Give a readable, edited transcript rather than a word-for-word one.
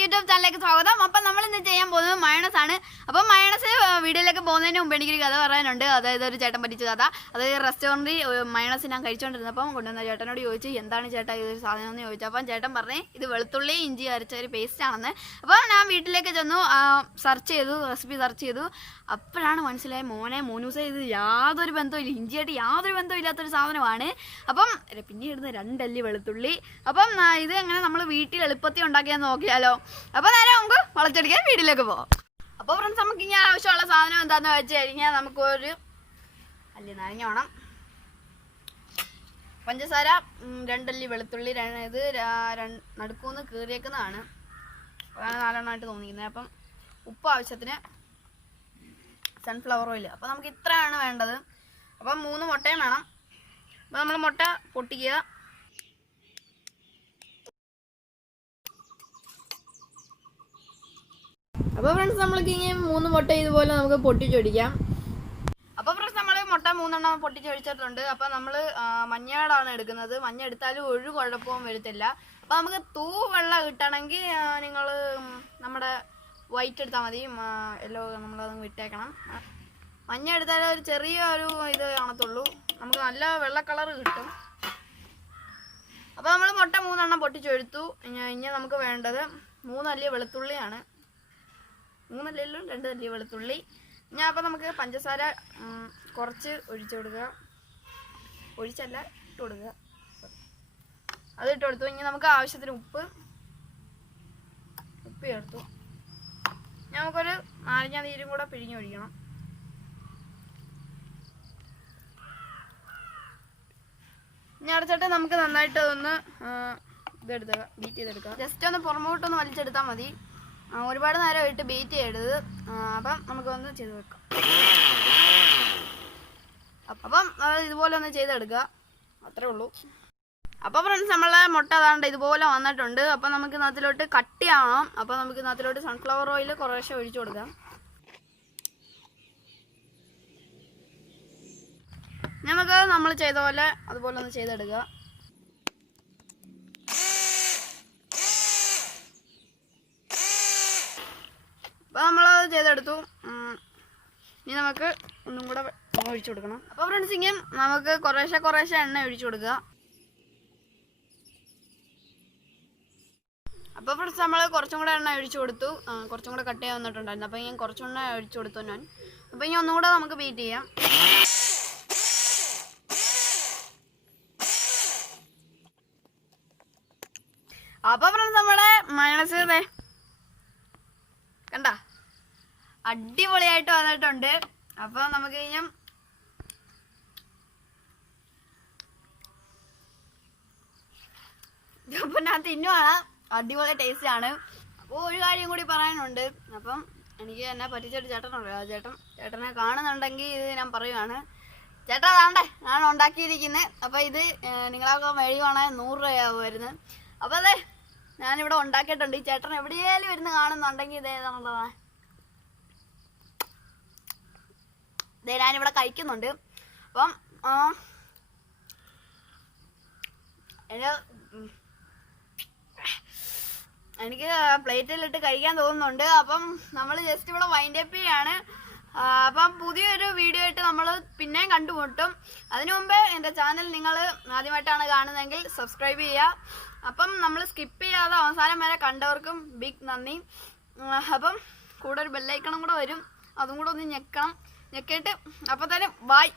YouTube ചാനലിലേക്ക് സ്വാഗതം. അപ്പം നമ്മൾ ഇന്ന് ചെയ്യാൻ പോകുന്നത് മയണസ് ആണ്. അപ്പം മയണസ് വീഡിയോയിലേക്ക് പോകുന്നതിന് മുമ്പ് എനിക്കൊരു കഥ പറയാനുണ്ട്. അതായത് ഒരു ചേട്ടൻ പറ്റിച്ച കഥ. അതായത് റെസ്റ്റോറൻറ്റിൽ മയണസ് ഞാൻ കഴിച്ചുകൊണ്ടിരുന്നപ്പം കൊണ്ടുവന്ന ചേട്ടനോട് ചോദിച്ചു, എന്താണ് ചേട്ടാ ഇതൊരു സാധനം എന്ന് ചോദിച്ചു. അപ്പം ചേട്ടൻ പറഞ്ഞേ ഇത് വെളുത്തുള്ളി ഇഞ്ചി അരച്ച ഒരു പേസ്റ്റ് ആണെന്ന്. അപ്പോൾ ഞാൻ വീട്ടിലേക്ക് ചെന്നു, സെർച്ച് ചെയ്തു, റെസിപ്പി സെർച്ച് ചെയ്തു. അപ്പോഴാണ് മനസ്സിലായത്, മോനൂസേ ഇത് യാതൊരു ബന്ധമില്ല, ഇഞ്ചിയായിട്ട് യാതൊരു ബന്ധവും ഇല്ലാത്തൊരു സാധനമാണ്. അപ്പം പിന്നെ ഇടുന്ന 2 അല്ലി വെളുത്തുള്ളി. അപ്പം ഇത് എങ്ങനെ നമ്മൾ വീട്ടിൽ എളുപ്പത്തിൽ ഉണ്ടാക്കിയാന്ന് നോക്കിയാലോ. അപ്പോൾ നേരെ നമുക്ക് വളച്ചെടുക്കാൻ വീട്ടിലേക്ക് പോകാം. അപ്പോൾ ഫ്രണ്ട്സ്, നമുക്ക് ഇങ്ങനെ ആവശ്യമുള്ള സാധനം എന്താണെന്ന് വെച്ച് കഴിഞ്ഞാൽ നമുക്കൊരു അല്ലി നാരങ്ങ വേണം, പഞ്ചസാര 2 അല്ലി വെളുത്തുള്ളി, ഇത് നടുക്കൂന്ന് കീറിയേക്കുന്നതാണ്, അതാണ് 4 എണ്ണമായിട്ട് തോന്നിക്കുന്നത്. അപ്പം ഉപ്പ് ആവശ്യത്തിന്, സൺഫ്ലവർ ഓയിൽ. അപ്പോൾ നമുക്ക് ഇത്രയാണ് വേണ്ടത്. അപ്പം 3 മുട്ടയും വേണം. അപ്പോൾ നമ്മൾ മുട്ട പൊട്ടിക്കുക. അപ്പോൾ ഫ്രണ്ട്സ്, നമ്മൾക്ക് ഇങ്ങനെ 3 മുട്ട ഇതുപോലെ നമുക്ക് പൊട്ടിച്ചൊടിക്കാം. അപ്പോൾ ഫ്രണ്ട്സ്, നമ്മൾ മുട്ട 3 എണ്ണം പൊട്ടിച്ചൊഴിച്ചിട്ടുണ്ട്. അപ്പോൾ നമ്മൾ മഞ്ഞയാണ് എടുക്കുന്നത്. മഞ്ഞ എടുത്താലും ഒരു കുഴപ്പവും വരത്തില്ല. അപ്പോൾ നമുക്ക് വെള്ളം കിട്ടണമെങ്കിൽ നിങ്ങൾ നമ്മുടെ വൈറ്റ് എടുത്താൽ മതി, യെല്ലോ നമ്മളത് വിട്ടേക്കണം. മഞ്ഞ എടുത്താൽ ഒരു ചെറിയൊരു ഇത് കാണത്തുള്ളൂ, നമുക്ക് നല്ല വെള്ള കളർ കിട്ടും. അപ്പോൾ നമ്മൾ മുട്ട 3 എണ്ണം പൊട്ടിച്ചൊഴുത്തു. ഇനി നമുക്ക് വേണ്ടത് 3 അല്ലി വെളുത്തുള്ളിയാണ്. 3 അല്ലിയിലും 2 അല്ലി വെളുത്തുള്ളി. ഞാൻ അപ്പോൾ നമുക്ക് പഞ്ചസാര കുറച്ച് ഒഴിച്ചു കൊടുക്കുക, ഒഴിച്ചല്ല ഇട്ട് കൊടുക്കുക, അത് ഇട്ട് കൊടുത്തു. ഇനി നമുക്ക് ആവശ്യത്തിന് ഉപ്പ് ചേർത്തു. നമുക്കൊരു നാരങ്ങ നീരും കൂടെ പിഴിഞ്ഞൊഴിക്കണം. ഇനി അടച്ചിട്ട് നമുക്ക് നന്നായിട്ട് ഒന്ന് ഇതെടുക്കുക, ബീറ്റ് ചെയ്തെടുക്കുക. ജസ്റ്റ് ഒന്ന് പുറമോട്ടൊന്ന് വലിച്ചെടുത്താൽ മതി, ഒരുപാട് നേരമായിട്ട് ബീറ്റ് ചെയ്യരുത്. അപ്പം നമുക്കൊന്ന് ചെയ്ത് വെക്കാം. അപ്പം ഇതുപോലെ ഒന്ന് ചെയ്തെടുക്കുക, അത്രേ ഉള്ളൂ. അപ്പോൾ ഫ്രണ്ട്സ്, നമ്മളെ മുട്ട അതാണ്ട് ഇതുപോലെ വന്നിട്ടുണ്ട്. അപ്പം നമുക്ക് ഇതിനകത്തിലോട്ട് കട്ടിയാവണം. അപ്പോൾ നമുക്ക് ഇതിനകത്തിലോട്ട് സൺഫ്ലവർ ഓയിൽ കുറേശ്ശെ ഒഴിച്ചു കൊടുക്കാം. നമുക്ക് നമ്മൾ ചെയ്ത പോലെ അതുപോലെ ഒന്ന് ചെയ്തെടുക്കുക. അപ്പോൾ നമ്മളത് ചെയ്തെടുത്തു. ഇനി നമുക്ക് ഒന്നും കൂടെ ഒഴിച്ചു കൊടുക്കണം. അപ്പോൾ ഫ്രണ്ട്സ്, ഇങ്ങനെ നമുക്ക് കുറേശ്ശെ എണ്ണ ഒഴിച്ചു കൊടുക്കുക. അപ്പോൾ ഫ്രണ്ട്സ്, നമ്മൾ കുറച്ചും കൂടെ എണ്ണ ഒഴിച്ചു കൊടുത്തു. കുറച്ചും കൂടെ കട്ട് ചെയ്യാൻ വന്നിട്ടുണ്ടായിരുന്നു. അപ്പോൾ ഞാൻ കുറച്ചും കൂടെ ഒഴിച്ചു കൊടുത്തു ഞാൻ. അപ്പോൾ ഇനി ഒന്നും കൂടെ നമുക്ക് ബീറ്റ് ചെയ്യാം. അപ്പോൾ ഫ്രണ്ട്സ്, നമ്മുടെ മയണൈസ് കണ്ട അടിപൊളിയായിട്ട് വന്നിട്ടുണ്ട്. അപ്പോൾ നമുക്ക് ഇനി അപ്പം ഞാൻ തിന്നുവാണ്, അടിപൊളി ടേസ്റ്റ് ആണ്. അപ്പോൾ ഒരു കാര്യം കൂടി പറയാനുണ്ട്. അപ്പം എനിക്ക് എന്നെ പറ്റിച്ചൊരു ചേട്ടനുണ്ട്. ആ ചേട്ടനെ കാണുന്നുണ്ടെങ്കിൽ ഇത് ഞാൻ പറയുവാണ്, ചേട്ടാ അതാണ്ടേ ഞാൻ ഉണ്ടാക്കിയിരിക്കുന്നത്. അപ്പോൾ ഇത് നിങ്ങളൊക്കെ മേടിക്കുവാണെങ്കിൽ 100 രൂപയാവുമായിരുന്നു. അപ്പോൾ അതെ ഞാനിവിടെ ഉണ്ടാക്കിയിട്ടുണ്ട്. ഈ ചേട്ടൻ എവിടെയെങ്കിലും ഇരുന്ന് കാണുന്നുണ്ടെങ്കിൽ ഇതേതാണുള്ളതാണ്, ഇതേ ഞാനിവിടെ കഴിക്കുന്നുണ്ട്. അപ്പം എനിക്ക് പ്ലേറ്റിലിട്ട് കഴിക്കാൻ തോന്നുന്നുണ്ട്. അപ്പം നമ്മൾ ജസ്റ്റ് ഇവിടെ വൈൻഡ് അപ്പ് ചെയ്യാണ്. അപ്പം പുതിയൊരു വീഡിയോ ആയിട്ട് നമ്മൾ പിന്നെയും കണ്ടുമുട്ടും. അതിനു മുമ്പേ എൻ്റെ ചാനൽ നിങ്ങൾ ആദ്യമായിട്ടാണ് കാണുന്നതെങ്കിൽ സബ്സ്ക്രൈബ് ചെയ്യുക. അപ്പം നമ്മൾ സ്കിപ്പ് ചെയ്യാതെ അവസാനം വരെ കണ്ടവർക്കും ബിഗ് നന്ദി. അപ്പം കൂടെ ഒരു ബെല്ലൈക്കണം കൂടെ വരും, അതും കൂടെ ഒന്ന് ഞെക്കിയിട്ട് അപ്പോൾ തന്നെ ബൈ.